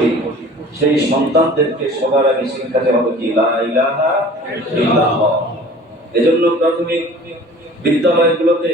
করি সেই সন্তানদেরকে সবার আগে শিক্ষাতে হবে কি লা ইলাহা ইল্লাল্লাহ। এজন্য প্রাথমিক বিদ্যালয়গুলোতে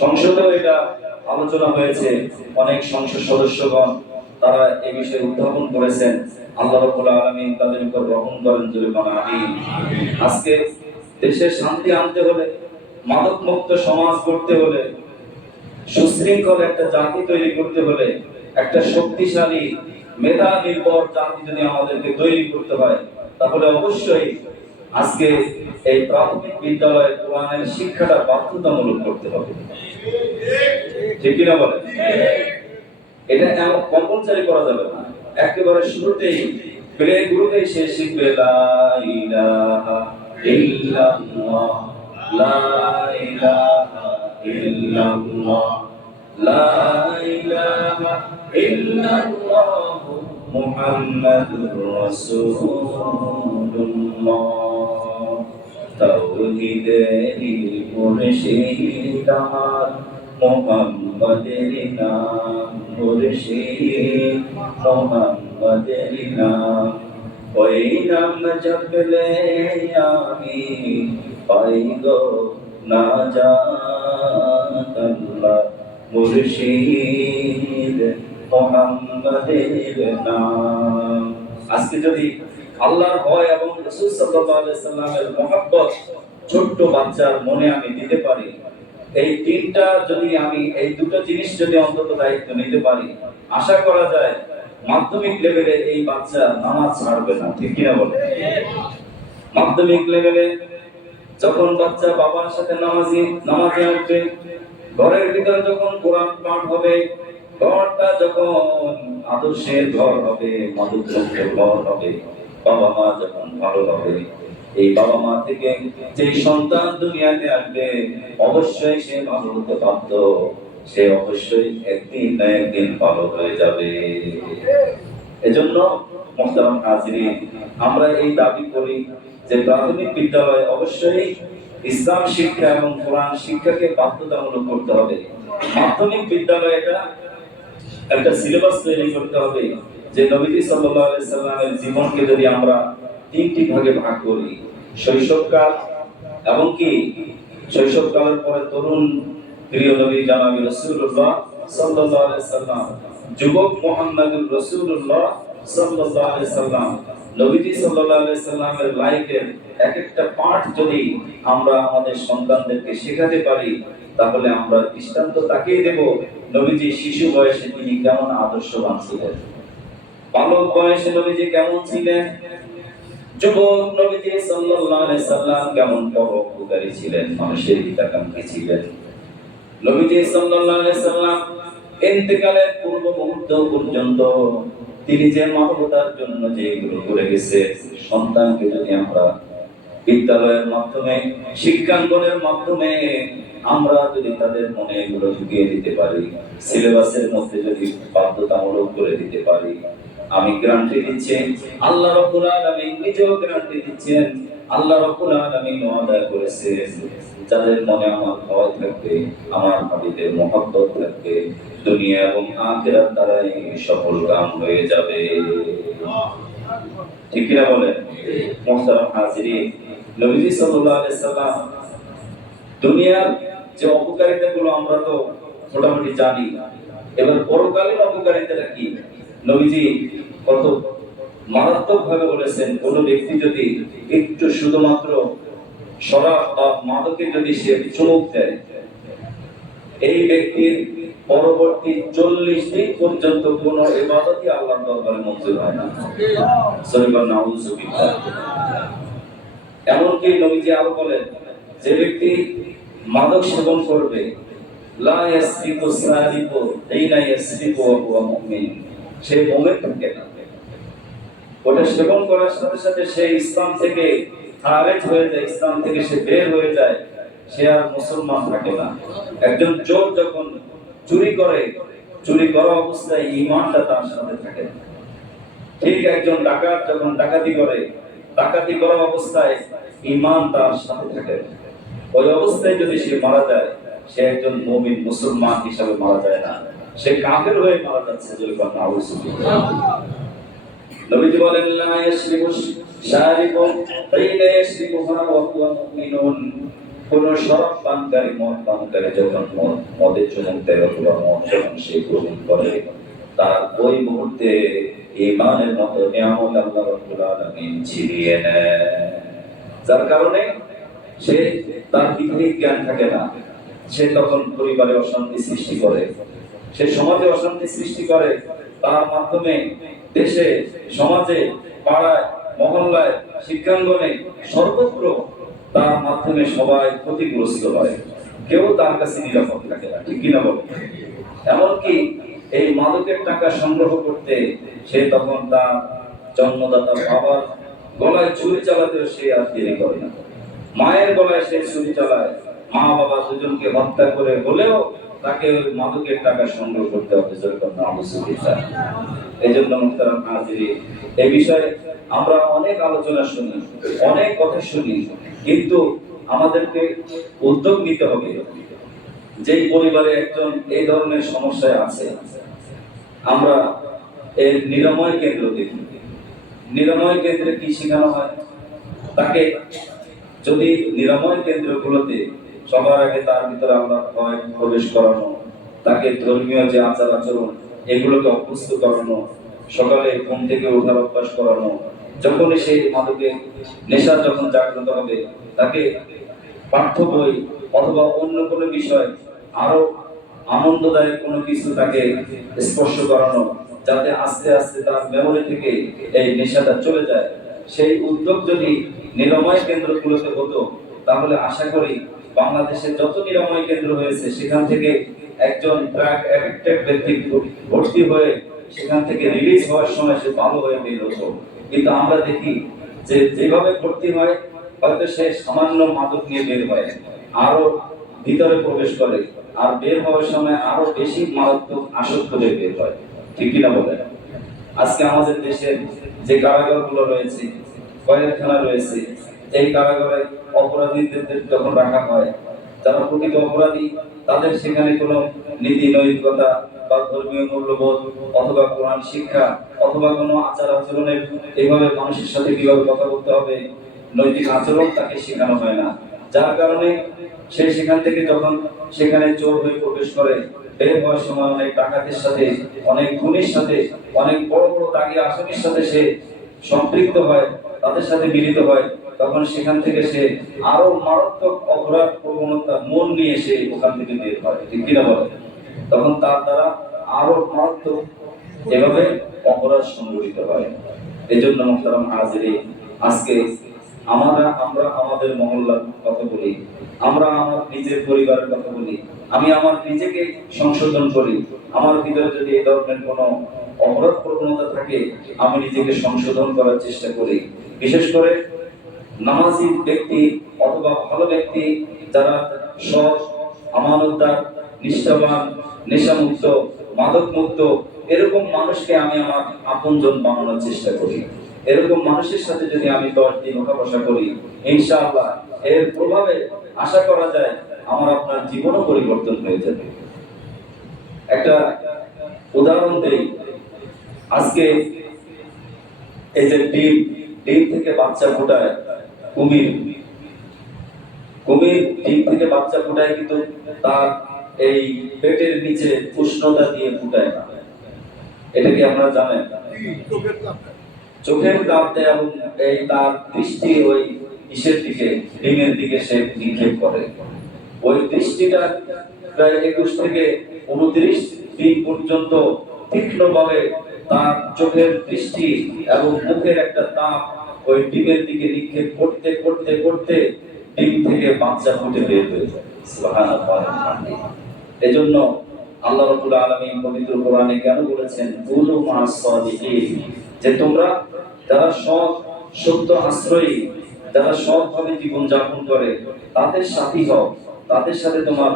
সংসদেও এটা আলোচনা হয়েছে, অনেক সংসদ সদস্যগণ তারা এই বিষয়ে উত্থাপন করেছেন। আল্লাহ রাব্বুল আলামিন তাদের উপর রহম করেন, জোরে বলেন আমিন। আজকে দেশে শান্তি আনতে হলে, মাদক মুক্ত সমাজ করতে হলে, সুশৃঙ্খল একটা জাতি তৈরি করতে হলে, একটা শক্তিশালী মেধা নির্ভর জাতি যদি আমাদেরকে তৈরি করতে হয়, তাহলে অবশ্যই আজকে এই প্রাথমিক বিদ্যালয়ে কোরআনের শিক্ষাটা বাধ্যতামূলক করতে হবে। ঠিক কিনা বলেন? এটা এমন কম্পালসারি করা যাবে না। একেবারে শুরুতেই প্লে গ্রুপে সে শিখবে লা ইলাহা ইল্লাল্লাহ, লা ইলাহা ইল্লাল্লাহ, লা ইলাহা ইল্লাল্লাহ মুহাম্মাদুর রাসূলুল্লাহ। তাওহীদের মুর্শিদ আমার মুহাম্মাদের নাম, মুর্শিদ মুহাম্মাদের নাম। ওই নাম জপলে আমি পাই গো নাজাত আল্লাহ, মুর্শিদ মুহাম্মাদের নাম। আজকে যদি আল্লাহর ভয় এবং রাসূল সাল্লাল্লাহু আলাইহি সাল্লামের মহব্বত ছোট্ট বাচ্চার মনে আমি দিতে পারি, এই তিনটা যদি আমি এই দুটো জিনিস যদি অন্তত দায়িত্ব নিতে পারি, আশা করা যায় মাধ্যমিক লেভেলে এই বাচ্চা নামাজ ছাড়বে না। ঠিক কিনা বলে? মাধ্যমিক লেভেলে যখন বাচ্চা বাবার সাথে নামাজে উঠবে, ঘরের ভিতরে যখন কোরআন পাঠ হবে, ঘরটা যখন আদর্শের ঘর হবে, মাদকমুক্তের ঘর হবে, বাবা মা যখন ভালো হবে, এই বাবা মা থেকে যে সন্তান দুনিয়াতে আসবে অবশ্যই সে ভালো হতে বাধ্য, সে অবশ্যই একদিন না একদিন ভালো হয়ে যাবে। এজন্য মুহতারাম হাজিরিন, আমরা এই দাবি করি যে প্রাথমিক বিদ্যালয়ে অবশ্যই ইসলাম শিক্ষা এবং কোরআন শিক্ষাকে বাধ্যতামূলক করতে হবে। মাধ্যমিক বিদ্যালয়ে একটা সিলেবাস তৈরি করতে হবে যে নবীজি সাল্লাল্লাহু আলাইহি সাল্লামের জীবনকে যদি আমরা তিনটি ভাগে ভাগ করি, শৈশবকাল এবং কি শৈশবকালের পরে তরুণ প্রিয় নবী জনাব রাসূলুল্লাহ সাল্লাল্লাহু আলাইহি সাল্লাম, যুবক মুহাম্মদুর রাসূলুল্লাহ সাল্লাল্লাহু আলাইহি সাল্লাম, নবীজি সাল্লাল্লাহু আলাইহি সাল্লামের লাইফের এক একটা পার্ট যদি আমরা আমাদের সন্তানদেরকে শেখাতে পারি, তাহলে আমরা দৃষ্টান্ত তাকিয়ে দেব নবীজি শিশু বয়সে তিনি কেমন আদর্শবান ছিলেন, বালক বয়সে নবীজি কেমন ছিলেন, যুবক নবীজি সাল্লাল্লাহু আলাইহি সাল্লাম কেমন পরোপকারী ছিলেন, মানুষের হিতাকাঙ্ক্ষী ছিলেন। নবীজি সাল্লাল্লাহু আলাইহি সাল্লাম ইন্তেকালের পূর্ব মুহূর্ত পর্যন্ত তিনি যে মানবতার জন্য যেগুলো করে গেছে, সন্তানকে যদি আমরা বিদ্যালয়ের মাধ্যমে, শিক্ষাঙ্গনের মাধ্যমে আমরা যদি তাদের মনে এগুলো ঢুকিয়ে দিতে পারি, সিলেবাসের মধ্যে যদি বাধ্যতামূলক করে দিতে পারি, আমি গ্যারান্টি দিচ্ছি, আল্লাহ রাব্বুল আলামিন নিজেও গ্যারান্টি দিচ্ছেন, আল্লাহ রাব্বুল আলামিন ওয়াদা করেছেন, যাদের মনে আমার ভয় থাকবে, আমার হাবিবের মহব্বত থাকবে, দুনিয়া এবং আখিরাত দ্বারাই সফল কাম হয়ে যাবে। ঠিক কিনা বলেন? মুহতারাম হাজিরিন, নবীজি সাল্লাল্লাহু আলাইহি সাল্লাম দুনিয়ার যে অপকারিতাগুলো আমরা তো মোটামুটি জানি, এবার পরকালীন অপকারিতাটা কি নবীজি কত মারাত্মক ভাবে বলেছেন। কোন ব্যক্তি যদি একটু শুধুমাত্র শরাব বা মাদকে যদি সে চুমুক দেয়, এই ব্যক্তির পরবর্তী 40 দিন পর্যন্ত কোন ইবাদতই আল্লাহর দরবারে মঞ্জুর হয় না। সুবহানাল্লাহ, নাউযুবিল্লাহ। এমনকি নবীজি আরো বলেন, যে ব্যক্তি মাদক সেবন করবে, লা ইয়াসরিকু সারিকু ইলা ইয়াসরিকু ওয়া হুয়া মুমিন, সে মুমিন থাকে না। ওটা সেবন করার সাথে সাথে সে ইসলাম থেকে খারিজ হয়ে যায়, ইসলাম থেকে সে বের হয়ে যায়, সে আর মুসলমান থাকে না। একজন চোর যখন চুরি করে, চুরি করা অবস্থায় ঈমানটা তার সাথে থাকে না। ঠিক একজন ডাকাত যখন ডাকাতি করে, ডাকাতি করা অবস্থায় ঈমান তার সাথে থাকে না। ওই অবস্থায় যদি সে মারা যায়, সে একজন মুমিন মুসলমান হিসেবে মারা যায় না, সে কাফের হয়ে মারা যাচ্ছে। যখন নাউজুবিল্লাহ। নবীজি বলেন লা ইয়াশরিবু শারিবু বাইনা ইয়াশরিবুহা ওয়া হুয়া মুমিনুন। কোন শরাব পানকারী, মদ পানকারী যখন মদের চুমুক দেয় অথবা মদ যখন সে গ্রহণ করে, তার ওই মুহূর্তে ঈমানের মতো নিয়ামত আল্লাহ রাব্বুল আলামিন ছিনিয়ে নেয়। যার কারণে সে তার বিবেক জ্ঞান থাকে না, সে তখন পরিবারে অশান্তি সৃষ্টি করে, সে সমাজে অশান্তি সৃষ্টি করে, তার মাধ্যমে দেশে, সমাজে, পাড়ায়, মহল্লায়, শিক্ষাঙ্গনে, সর্বত্র তার মাধ্যমে সবাই ক্ষতিগ্রস্ত হয়। কেউ তার কাছে নিরাপদ থাকে না, ঠিক কিনা বল? এমনকি এই মাদকের টাকা সংগ্রহ করতে সে তখন তার জন্মদাতা বাবার গলায় ছুরি চালাতেও সে আর দেরি করে না। মায়ের গলায় সে ছুরি চালায়, মা বাবা দুজনকে হত্যা করে হলেও তাকে ওই মাদকের টাকা সংগ্রহ করতে হবে। এই জন্য মুহতারাম হাজিরিন, এই বিষয়ে আমরা অনেক আলোচনা শুনি, অনেক কথা শুনি, কিন্তু আমাদেরকে উদ্যোগ নিতে হবে। যেই পরিবারে একজন এই ধরনের সমস্যায় আছে, আমরা এর নিরাময় কেন্দ্র দেখি। নিরাময় কেন্দ্রে কি শেখানো হয়? তাকে যদি নিরাময় কেন্দ্রগুলোতে সবার আগে তার ভিতরে আল্লাহর ভয় প্রবেশ করানো, তাকে ধর্মীয় যে আচার আচরণ এগুলোকে অভ্যস্ত করানো, সকালে ঘুম থেকে ওঠার অভ্যাস করানো, যখনই সেই মাদকে নেশা যখন জাগ্রত হবে তাকে পাঠ্য বই অথবা অন্য কোনো বিষয়, আরো আনন্দদায়ক কোনো কিছু তাকে স্পর্শ করানো, যাতে আস্তে আস্তে তার মেমোরি থেকে এই নেশাটা চলে যায়। সেই উদ্যোগ যদি নিরাময় কেন্দ্রগুলোতে হতো, তাহলে আশা করি বাংলাদেশের যত নিরাময় কেন্দ্র হয়েছে সেখান থেকে একজন ড্রাগ অ্যাডিক্টেড ব্যক্তি ভর্তি হয়ে সেখান থেকে রিলিজ হওয়ার সময় সে ভালো হয়ে বের হতো। কিন্তু আমরা দেখি যে যেভাবে ভর্তি হয়, হয়তো সে সামান্য মাদক নিয়ে বের হয়, আরো ভিতরে প্রবেশ করে, আর বের হওয়ার সময় আরো বেশি মারাত্মক আসক্ত হয়ে বের হয়, ঠিক কিনা বলেন? আজকে আমাদের দেশের যে কারাগারগুলো রয়েছে, কয়েকখানা রয়েছে, এই কারাগারে অপরাধীদের যখন রাখা হয়, যারা প্রকৃত অপরাধী তাদের সেখানে কোনো নীতি নৈতিকতা বা ধর্মীয় মূল্যবোধ অথবা কোরআন শিক্ষা অথবা কোনো আচার আচরণের এইভাবে মানুষের সাথে কিভাবে কথা বলতে হবে, নৈতিক আচরণ তাকে শেখানো হয় না। যার কারণে সে সেখান থেকে যখন সেখানে চোর হয়ে প্রবেশ করে, বের হওয়ার সময় অনেক ডাকাতের সাথে, অনেক খুনির সাথে, অনেক বড় বড় দাগি আসামির সাথে সে সম্পৃক্ত হয়, তাদের সাথে মিলিত হয়, তখন সেখান থেকে সে আরো মারাত্মক অপরাধ প্রবণতা মন নিয়ে সে ওখান থেকে বের হয়, ঠিক কিনা বলে? তখন তার দ্বারা আরো মারাত্মক এভাবে অপরাধ সংঘটিত হয়। এই জন্য মুহতারাম হাজিরিন, আজকে আমরা আমাদের মহল্লার কথা বলি, আমরা আমার নিজের পরিবারের কথা বলি, আমি আমার নিজেকে সংশোধন করি। আমার ভিতরে যদি এই ধরনের কোনো অপরাধ প্রবণতা থাকে, আমি নিজেকে সংশোধন করার চেষ্টা করি। বিশেষ করে নামাজি ব্যক্তি অথবা ভালো ব্যক্তি যারা সৎ, আমানতদার, নিষ্ঠাবান, নেশামুক্ত, মাদক মুক্ত, এরকম মানুষকে আমি আমার আপনজন বানানোর চেষ্টা করি। এরকম মানুষের সাথে যদি আমি 10 দিন ওঠা বসা করি, ইনশাআল্লাহ এর প্রভাবে আশা করা যায় আমার আপনার জীবনও পরিবর্তন হয়ে যাবে। একটা উদাহরণ দেই। আজকে এই যে ডিম থেকে বাচ্চা ফোটায় কুমির, ডিম থেকে বাচ্চা ফোটায়, কিন্তু তার এই পেটের নিচে উষ্ণতা দিয়ে ফুটায় না। এটা কি আপনারা জানেন? চোখের তাপ দেয় এবং এই তার দৃষ্টি ওই ইসের দিকে, ডিমের দিকে সে নিক্ষেপ করে। ওই দৃষ্টিটা প্রায় 21 থেকে 29 দিন পর্যন্ত তীক্ষ্ণভাবে তার চোখের দৃষ্টি এবং মুখের একটা তাপ ওই ডিমের দিকে নিক্ষেপ করতে করতে করতে ডিম থেকে বাচ্চা ফুটে বের হয়ে যায়। সুবহানাল্লাহ। এজন্য আল্লাহ রাব্বুল আলামিন পবিত্র কোরআনে কেন বলেছেন কুলু মা'আস সাদিকিন, যে তোমরা যারা সৎ, সত্য আশ্রয়ী, যারা সৎভাবে জীবন যাপন করে তাদের সাথী হও, তাদের সাথে তোমার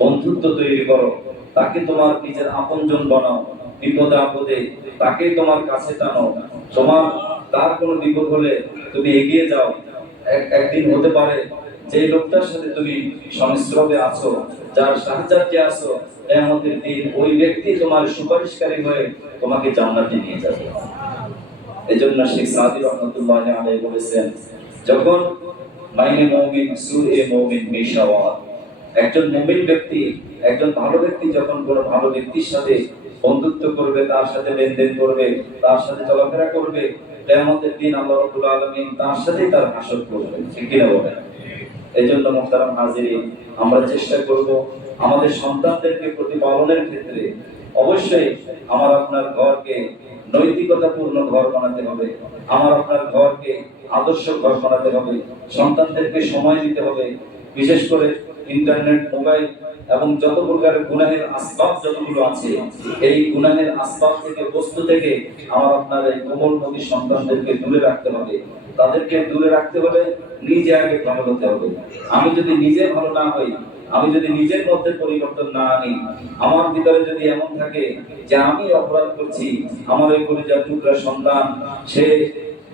বন্ধুত্ব তৈরি করো, তাকে তোমার নিজের আপনজন বানাও, বিপদে আপদে তাকে তোমার কাছে টানো, তোমার তার কোনো বিপদ হলে তুমি এগিয়ে যাও। একদিন হতে পারে যে লোকটার সাথে তুমি সংস্রবে আছো, যার সাহায্যে আছো, কিয়ামতের দিন ওই ব্যক্তি তোমার সুপারিশকারী হয়ে তোমাকে জান্নাতে নিয়ে যাবে। এজন্য শেখ সাদি রহমাতুল্লাহি আলাইহি বলেছেন, যখন মাইনে মুমিন সুরে মুমিন মিশাওয়াত, একজন মুমিন ব্যক্তি, একজন ভালো ব্যক্তি যখন কোনো ভালো ব্যক্তির সাথে বন্ধুত্ব করবে, তার সাথে লেনদেন করবে, তার সাথে চলাফেরা করবে, কিয়ামতের দিন আল্লাহ রাব্বুল আলামিন তার সাথেই তার হাসর করবেন। ঠিক কি না বলেন? এজন্য মুহতারাম হাজিরিন, আমরা চেষ্টা করব আমাদের সন্তানদেরকে প্রতিপালনের ক্ষেত্রে অবশ্যই আমার আপনার ঘরকে নৈতিকতাপূর্ণ ঘর বানাতে হবে, আমার আপনার ঘরকে আদর্শ ঘর বানাতে হবে, সন্তানদেরকে সময় দিতে হবে। বিশেষ করে ইন্টারনেট, মোবাইল এবং যত প্রকারের গুনাহের আসবাব যতগুলো আছে, এই গুনাহের আসবাব থেকে, বস্তু থেকে আমার আপনার এই কোমলমতি সন্তানদেরকে দূরে রাখতে হবে। তাদেরকে দূরে রাখতে হলে নিজে আগে ভালো হতে হবে। আমি যদি নিজে ভালো না হই, আমি যদি নিজের মধ্যে পরিবর্তন না আনি, আমার ভিতরে যদি এমন থাকে যে আমি অপরাধ করছি, আমার এই কলিজার টুকরা সন্তান সে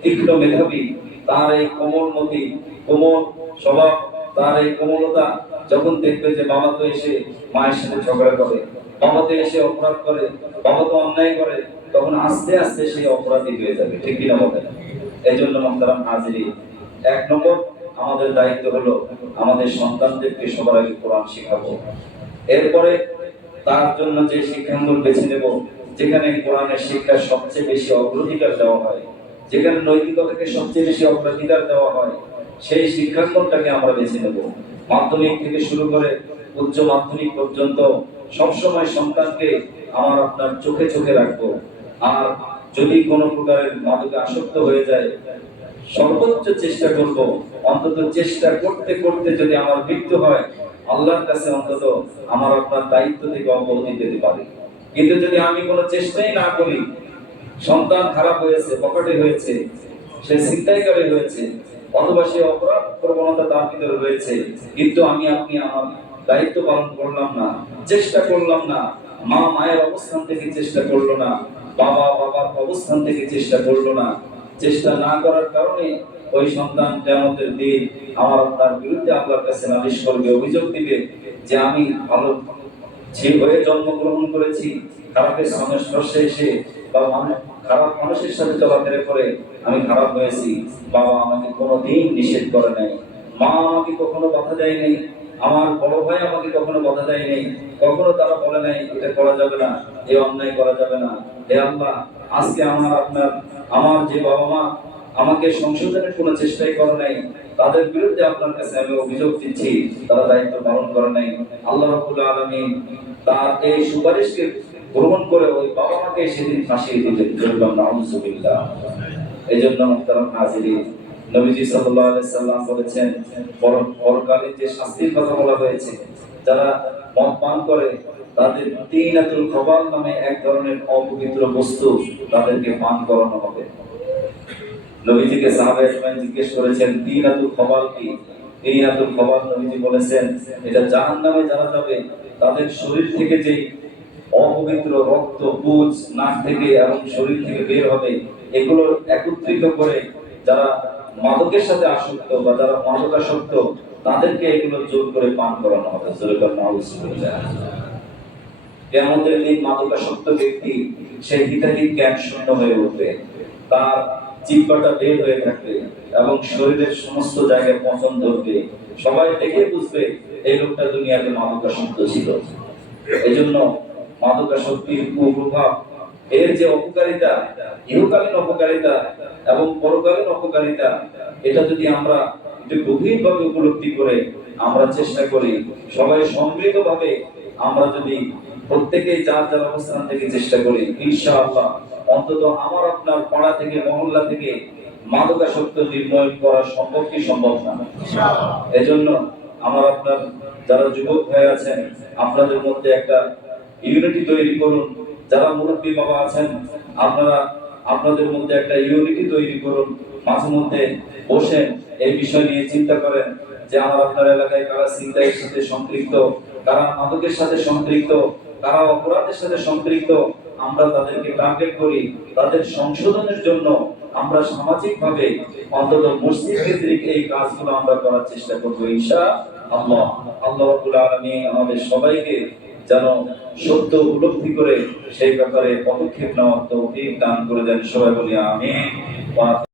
তীক্ষ্ণ মেধাবী, তার এই কোমলমতি, কোমল স্বভাব, তার এই কোমলতা যখন দেখবে যে বাবা তো এসে মায়ের সাথে ঝগড়া করে, বাবা তো এসে অপরাধ করে, বাবা তো অন্যায় করে, তখন আস্তে আস্তে সে অপরাধী হয়ে যাবে। ঠিক কিনা বলেন? এই জন্য মুহতারাম হাজিরিন, এক নম্বর আমাদের দায়িত্ব হলো আমাদের সন্তানদেরকে সবার আগে কোরআন শেখাবো। এরপরে তার জন্য যে শিক্ষাঙ্গন বেছে নেব, যেখানে কোরআনের শিক্ষার সবচেয়ে বেশি অগ্রাধিকার দেওয়া হয়, যেখানে নৈতিকতাকে সবচেয়ে বেশি অগ্রাধিকার দেওয়া হয়, সেই শিক্ষাঙ্গনটাকে আমরা বেছে নেব। মাধ্যমিক থেকে শুরু করে উচ্চ মাধ্যমিক পর্যন্ত সবসময় সন্তানকে আমার আপনার চোখে চোখে রাখবো। আর যদি কোনো প্রকারের মাদকে আসক্ত হয়ে যায়, সর্বোচ্চ চেষ্টা করব, অন্তত চেষ্টা করতে করতে যদি আমার মৃত্যু হয়, আল্লাহর কাছে অন্তত আমার আপনার দায়িত্ব থেকে অব্যাহতি পেতে পারি। কিন্তু যদি আমি কোনো চেষ্টাই না করি, সন্তান খারাপ হয়েছে, পকেটে হয়েছে, সে ছিনতাইকারী হয়েছে, অথবা সে অপরাধ প্রবণতা তার ভিতরে রয়েছে, কিন্তু আমি আপনি আমার দায়িত্ব পালন করলাম না, চেষ্টা করলাম না, মা মায়ের অবস্থান থেকে চেষ্টা করলো না, বাবা বাবার অবস্থান থেকে চেষ্টা করলো না, চেষ্টা না করার কারণে ওই সন্তান কিয়ামতের দিন আমার তার বিরুদ্ধে আল্লাহর কাছে নালিশ করবে, অভিযোগ দিবে যে আমি ভালো ছেলে হয়ে জন্মগ্রহণ করেছি, খারাপের সংস্পর্শে এসে বা খারাপ মানুষের সাথে চলাফেরা করে আমি খারাপ হয়েছি। বাবা আমাকে কোনোদিন নিষেধ করে নাই, মা আমাকে কখনো বাধা দেয় নাই, আমার বড় ভাই আমাকে কখনো বাধা দেয় নাই, কখনো তারা বলে নাই এটা করা যাবে না, এই অন্যায় করা যাবে না। হে আল্লাহ, আজকে আমার যে বাবা মা আমাকে সংশোধনের কোনো চেষ্টাই করে নাই, তাদের বিরুদ্ধে আপনার কাছে আমি অভিযোগ দিচ্ছি, তারা দায়িত্ব পালন করে নাই। আল্লাহ রাব্বুল আলামিন তার এই সুপারিশকে গ্রহণ করে ওই বাবা মাকে সেদিন ফাঁসিয়ে দিলেন। নাউযুবিল্লাহ। এজন্য মুহতারাম হাজিরিন, নবীজি সাল্লাল্লাহু আলাইহি সাল্লাম বলেছেন, পরকালীন যে শাস্তির কথা বলা হয়েছে, যারা মদ পান করে তাদের তিনাতুল খবাল নামে এক ধরনের অপবিত্র বস্তু তাদেরকে পান করানো হবে। নবীজিকে সাহাবায়ে কেরাম জিজ্ঞেস করেছেন, তিনাতুল খবাল কি? তিনাতুল খবাল নবীজি বলেছেন, এটা জাহান্নামে যারা যাবে তাদের শরীর থেকে যে অপবিত্র রক্ত, পুঁজ নাক থেকে এবং শরীর থেকে বের হবে, এগুলো একত্রিত করে যারা মাদকের সাথে আসক্ত বা যারা মাদকাসক্ত তাদেরকে এগুলো জোর করে পান করানো হবে। নাউযুবিল্লাহ। কিয়ামতের দিন মাদকাসক্ত ব্যক্তি সে হিতাহিত জ্ঞান শূন্য হয়ে উঠবে, তার জিহ্বাটা বের হয়ে থাকবে এবং শরীরের সমস্ত জায়গায় পচন ধরবে, সবাই দেখে বুঝবে এই লোকটা দুনিয়াতে মাদকাসক্ত ছিল। এজন্য মাদকাসক্তির কুপ্রভাব, এর যে অপকারিতা, ইহকালীন অপকারিতা এবং পরকালীন অপকারিতা, এটা যদি আমরা একটু গভীরভাবে উপলব্ধি করে আমরা চেষ্টা করি, সবাই সম্মিলিতভাবে আমরা যদি প্রত্যেকেই যার যার অবস্থান থেকে চেষ্টা করি, ইনশাআল্লাহ অন্তত আমার আপনার পাড়া থেকে, মহল্লা থেকে মাদকাসক্ত নির্মূল করা সম্ভব কি সম্ভব না? এজন্য আমার আপনার যারা যুবক ভাই আছেন, আপনাদের মধ্যে একটা ইউনিটি তৈরি করুন। যারা মুরব্বী বাবা আছেন, আপনারা আপনাদের মধ্যে একটা ইউনিটি তৈরি করুন। মাঝে মধ্যে বসেন, এই বিষয় নিয়ে চিন্তা করেন যে আমার আপনার এলাকায় কারা ছিনতাইয়ের সাথে সম্পৃক্ত, কারা মাদকের সাথে সম্পৃক্ত, কারা অপরাধের সাথে সম্পৃক্ত। আমরা তাদেরকে টার্গেট করি, তাদের সংশোধনের জন্য আমরা সামাজিকভাবে অন্তত মসজিদ কেন্দ্রিক এই কাজগুলো আমরা করার চেষ্টা করব ইনশাআল্লাহ। আল্লাহ রাব্বুল আলামিন আমাদের সবাইকে যেন সত্য উপলব্ধি করে সেই ব্যাপারে পদক্ষেপ নেওয়ার তৌফিক দান করে দেন। সবাই বলি আমিন।